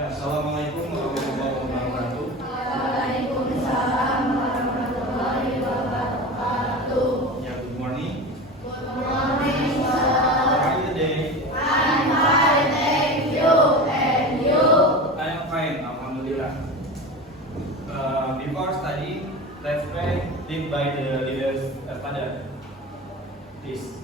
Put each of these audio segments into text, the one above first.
Ya, Assalamualaikum warahmatullahi wabarakatuh. Waalaikumsalam warahmatullahi wabarakatuh. Ya, good morning. Good morning, sir. How are you today? I'm fine, thank you. And you? I am fine, alhamdulillah. Before studying, let's pray lead by the leaders Father. Please.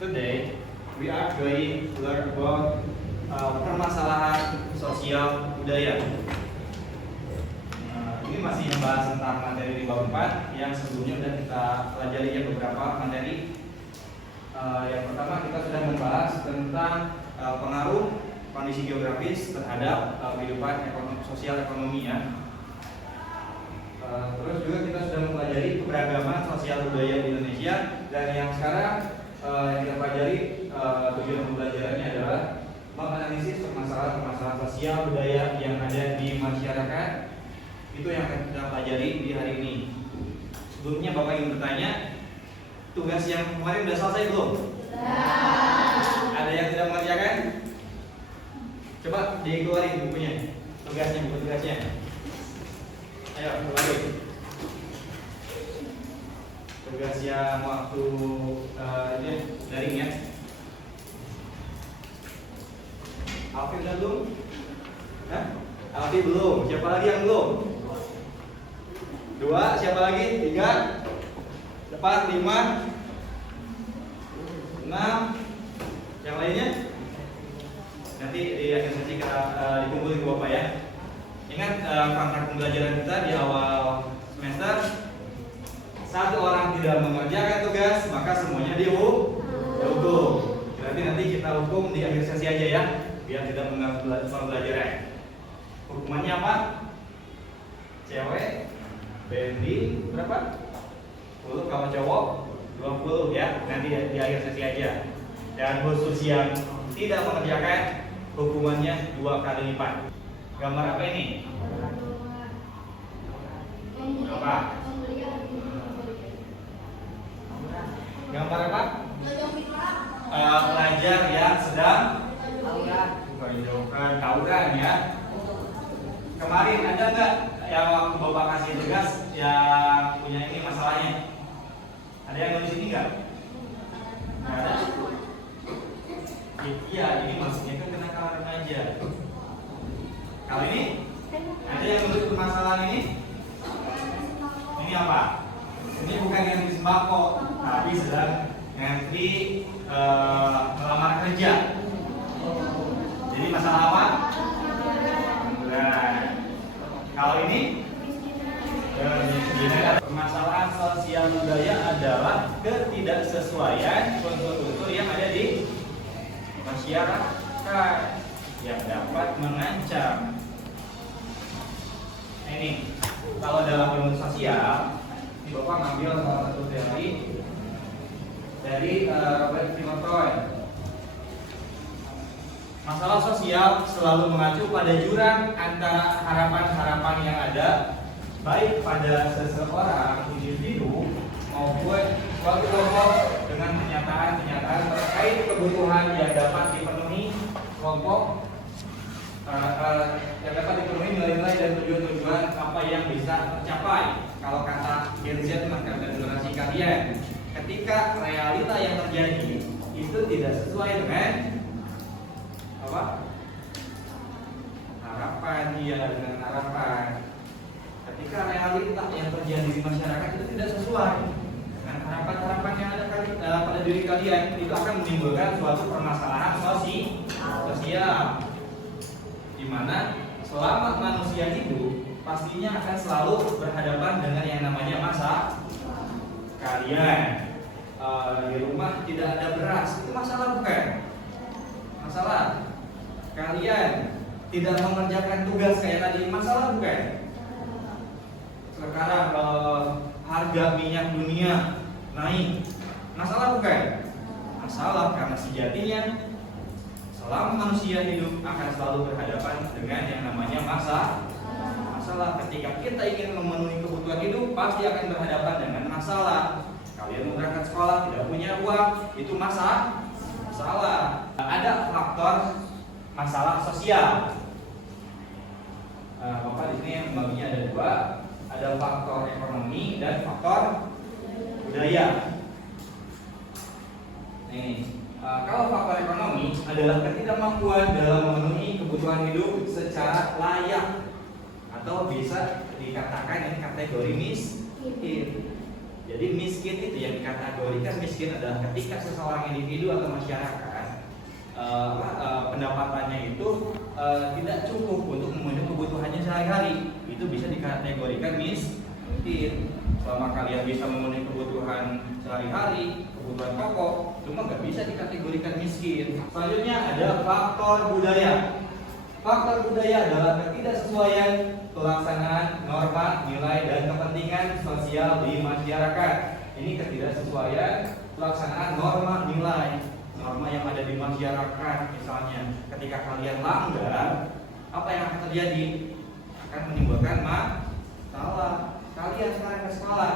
Today we are going to learn about permasalahan sosial budaya. Ini masih membahas tentang materi di bab 4 yang sebelumnya sudah kita pelajari ya beberapa materi. Yang pertama kita sudah membahas tentang pengaruh kondisi geografis terhadap kehidupan sosial ekonomi ya. Terus juga kita sudah mempelajari keberagaman sosial budaya di Indonesia, dan yang sekarang yang kita pelajari tujuan pembelajarannya adalah menganalisis permasalahan sosial budaya yang ada di masyarakat. Itu yang akan kita pelajari di hari ini. Sebelumnya Bapak ingin bertanya, tugas yang kemarin sudah selesai belum? Ada yang tidak mengerjakan? Coba dikeluarin bukunya, buku tugasnya. Ayo, kembali. Tugas yang waktu daring ya. Alfi udah belum? Hah? Alfi belum. Siapa lagi yang belum? 2, siapa lagi? 3, 4, 5, 6. Yang lainnya? Nanti di akhir sesi kita dikumpulin ke Bapak ya. Ingat kontrak pembelajaran kita di awal semester, satu orang tidak mengerjakan tugas maka semuanya dihukum. Berarti nanti kita hukum di akhir sesi aja ya, biar tidak mengganggu pembelajaran. Hukumannya apa? Cewek bending berapa? 10, kalau cowok 20 ya, nanti di akhir sesi aja. Dan khusus yang tidak mengerjakan, hukumannya 2 kali lipat. Gambar apa ini? Apa? Gambar apa? Pelajar yang sedang tawuran ya. Kemarin ada nggak yang waktu Bapak kasih tugas yang punya ini masalahnya? Ada yang nulis ini nggak? Nggak ada. Iya, ini maksudnya kan kenakalan remaja. Kalau ini ada yang nulis permasalahan ini? Ini apa? Ini bukan yang di sembako, tapi sedang ngantri melamar kerja. Jadi masalah apa? Nah, kalau ini permasalahan sosial budaya adalah ketidaksesuaian unsur-unsur yang ada di masyarakat yang dapat mengancam. Ini kalau dalam ilmu sosial, Bapak ngambil salah satu teori dari Robert Timothy. Masalah sosial selalu mengacu pada jurang antara harapan-harapan yang ada baik pada seseorang individu maupun suatu kelompok dengan kenyataan-kenyataan terkait kebutuhan yang dapat dipenuhi kelompok yang dapat dipenuhi nilai-nilai dan tujuan-tujuan apa yang bisa tercapai. Kalau kata tidak sesuai dengan apa? Harapan dia, dengan harapan. Ketika realita yang terjadi di masyarakat itu tidak sesuai dengan harapan-harapan yang ada pada diri kalian, itu akan menimbulkan suatu permasalahan sosial, di mana selama manusia hidup pastinya akan selalu berhadapan dengan yang namanya kalian di rumah tidak ada beras, itu masalah bukan? Masalah. Kalian tidak mengerjakan tugas kayak tadi, masalah bukan? Sekarang harga minyak dunia naik, masalah bukan? Masalah, karena sejatinya selama manusia hidup akan selalu berhadapan dengan yang namanya masalah. Ketika kita ingin memenuhi kebutuhan hidup, pasti akan berhadapan dengan masalah. Kalian mau berangkat sekolah tidak punya uang, itu masalah. Ada faktor masalah sosial. Bapak di sini membaginya ada dua, ada faktor ekonomi dan faktor budaya. Kalau faktor ekonomi adalah ketidakmampuan dalam memenuhi kebutuhan hidup secara layak, atau bisa dikatakan ini kategori miskin. Jadi miskin itu yang dikategorikan miskin adalah ketika seseorang individu atau masyarakat pendapatannya itu tidak cukup untuk memenuhi kebutuhannya sehari-hari, itu bisa dikategorikan miskin. Selama kalian bisa memenuhi kebutuhan sehari-hari, kebutuhan pokok, cuma nggak bisa dikategorikan miskin. Selanjutnya ada faktor budaya. Faktor budaya adalah ketidaksesuaian pelaksanaan norma, nilai, dan kepentingan sosial di masyarakat. Ini ketidaksesuaian pelaksanaan norma, nilai, norma yang ada di masyarakat. Misalnya, ketika kalian langgar, apa yang akan terjadi? Akan menimbulkan masalah. Kalian sekarang ke sekolah,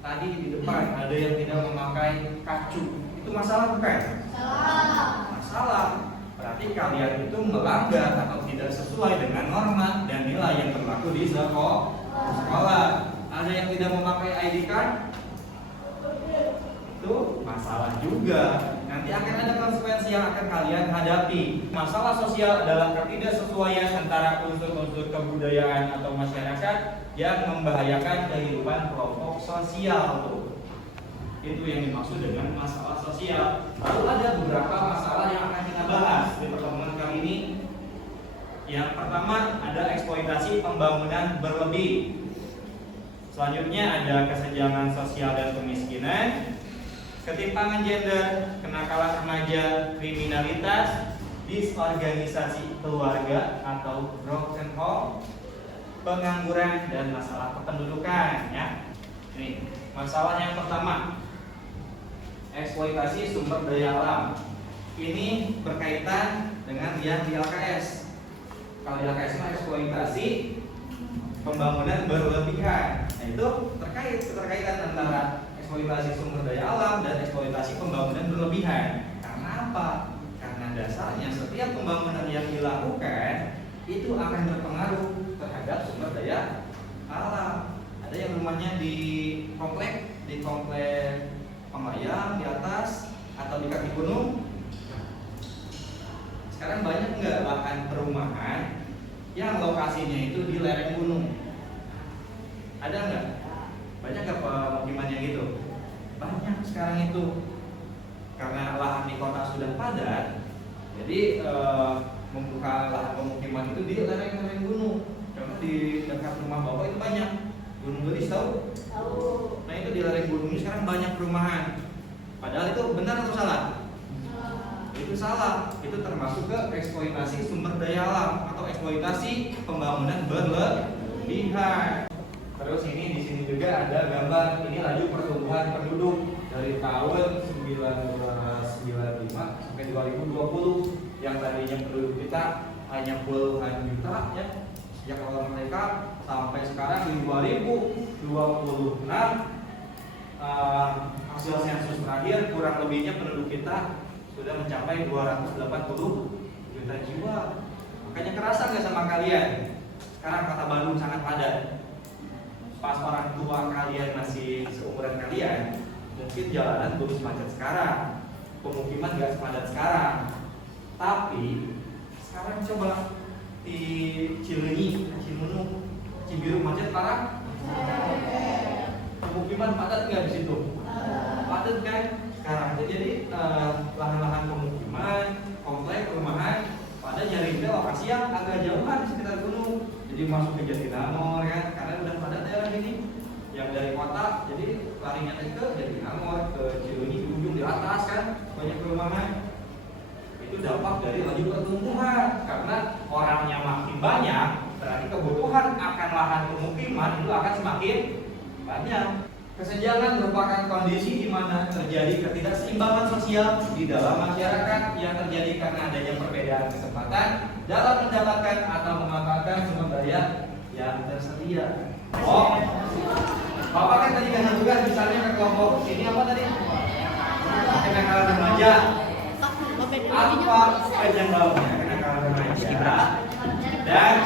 tadi di depan ada yang tidak memakai kacu, itu masalah bukan? Masalah. Berarti kalian itu melanggar atau tidak sesuai dengan norma dan nilai yang berlaku di sekolah. Ada yang tidak memakai ID card, itu masalah juga. Nanti akan ada konsekuensi yang akan kalian hadapi. Masalah sosial adalah ketidaksesuaian antara unsur-unsur kebudayaan atau masyarakat yang membahayakan kehidupan kelompok sosial. Itu yang dimaksud dengan masalah sosial. Lalu ada beberapa masalah yang akan kita bahas di pertemuan kali ini. Yang pertama ada eksploitasi pembangunan berlebih. Selanjutnya ada kesenjangan sosial dan kemiskinan, ketimpangan gender, kenakalan remaja, kriminalitas, disorganisasi keluarga atau broken home, pengangguran, dan masalah kependudukan. Ya, ini masalah yang pertama, eksploitasi sumber daya alam. Ini berkaitan dengan yang di LKS. Kalau di LKS itu eksploitasi pembangunan berlebihan. Nah, itu keterkaitan antara eksploitasi sumber daya alam dan eksploitasi pembangunan berlebihan. Karena apa? Karena dasarnya setiap pembangunan yang dilakukan itu akan berpengaruh terhadap sumber daya alam. Ada yang rumahnya di komplek Pemayang di atas atau di kaki gunung. Sekarang banyak nggak lahan perumahan yang lokasinya itu di lereng gunung? Ada nggak? Banyak nggak pemukiman yang gitu? Banyak sekarang itu. Karena lahan di kota sudah padat, jadi membuka lahan pemukiman itu di lereng-lereng gunung. Contoh di dekat rumah bapak itu banyak. Gunung Gelis tahu? Nah, itu di lereng gunung ini sekarang banyak perumahan. Padahal itu benar atau salah? Itu salah. Itu termasuk ke eksploitasi sumber daya alam atau eksploitasi pembangunan berlebihan. Terus ini di sini juga ada gambar ini laju pertumbuhan penduduk dari tahun 1995 sampai 2020, yang tadinya penduduk kita hanya puluhan juta ya sejak awal mereka sampai sekarang di 2026 hasil sensus terakhir kurang lebihnya penduduk kita sudah mencapai 280 juta jiwa. Makanya kerasa nggak sama kalian? Sekarang kota Bandung sangat padat. Pas orang tua kalian masih seumuran kalian, mungkin jalanan belum semacet sekarang. pemukiman nggak sepadat sekarang. Tapi sekarang coba di Cileunyi, Cimunuk, Cibiru macet parah. Pemukiman padat nggak di situ? Padat kan? Sekarang itu jadi lahan-lahan pemukiman, komplek perumahan pada nyari lokasi yang agak jauhan di sekitar gunung. Jadi masuk ke Jatinangor kan, karena udah padat daerah ini. Yang dari kota, jadi larinya ke Jatinangor, ke Cileunyi di ujung di atas kan, banyak perumahan. Itu dampak dari laju pertumbuhan, karena orangnya makin banyak, berarti kebutuhan akan lahan pemukiman itu akan semakin banyak. Kesenjangan merupakan kondisi di mana terjadi ketidakseimbangan sosial di dalam masyarakat yang terjadi karena adanya perbedaan kesempatan dalam mendapatkan atau memanfaatkan sumber daya yang tersedia. Oh, Bapak kan tadi kasih tugas misalnya ke kelompok ini apa tadi? Kenakalan remaja. Apa penyebabnya kenakalan remaja? Dan